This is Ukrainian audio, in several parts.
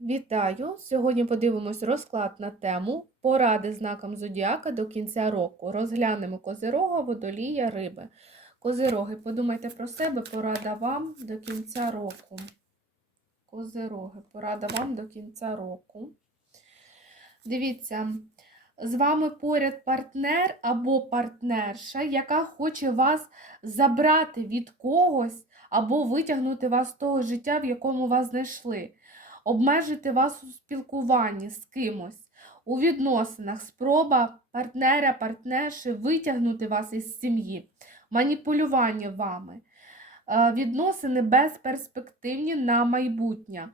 Вітаю! Сьогодні подивимось розклад на тему поради знакам зодіака до кінця року. Розглянемо козирога, водолія, риби. Козироги, подумайте про себе, порада вам до кінця року. Козироги, порада вам до кінця року. Дивіться, з вами поряд партнер або партнерша, яка хоче вас забрати від когось або витягнути вас з того життя, в якому вас знайшли обмежити вас у спілкуванні з кимось, у відносинах, спроба партнера, партнерши витягнути вас із сім'ї, маніпулювання вами, е, відносини безперспективні на майбутнє.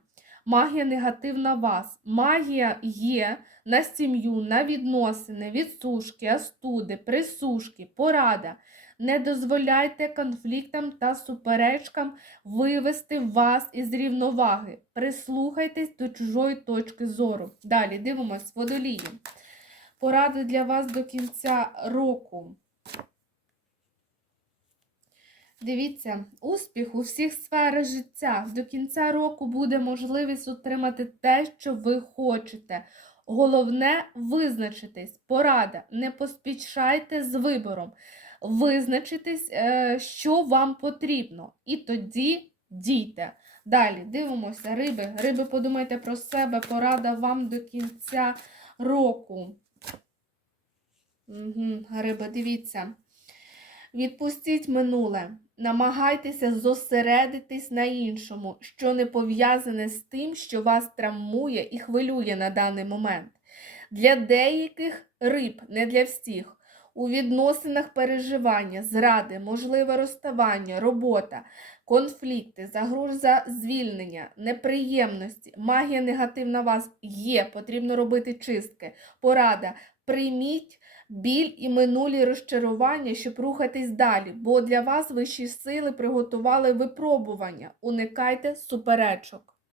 Магія негативна вас. Магія є на сім'ю, на відносини, відсушки, астуди, присушки, порада. Не дозволяйте конфліктам та суперечкам вивести вас із рівноваги. Прислухайтесь до чужої точки зору. Далі дивимось водолії. Поради для вас до кінця року. Дивіться, успіх у всіх сферах життя. До кінця року буде можливість отримати те, що ви хочете. Головне визначитись. Порада. Не поспішайте з вибором. Визначитись, е, що вам потрібно. І тоді дійте. Далі дивимося, риби. Риби, подумайте про себе, порада вам до кінця року. Угу, Риба, дивіться. Відпустіть минуле. Намагайтеся зосередитись на іншому, що не пов'язане з тим, що вас травмує і хвилює на даний момент. Для деяких риб, не для всіх. У відносинах переживання, зради, можливе розставання, робота, конфлікти, загроза звільнення, неприємності, магія негативна вас є, потрібно робити чистки. Порада. Прийміть біль і минулі розчарування, щоб рухатись далі, бо для вас вищі сили приготували випробування. Уникайте суперечок.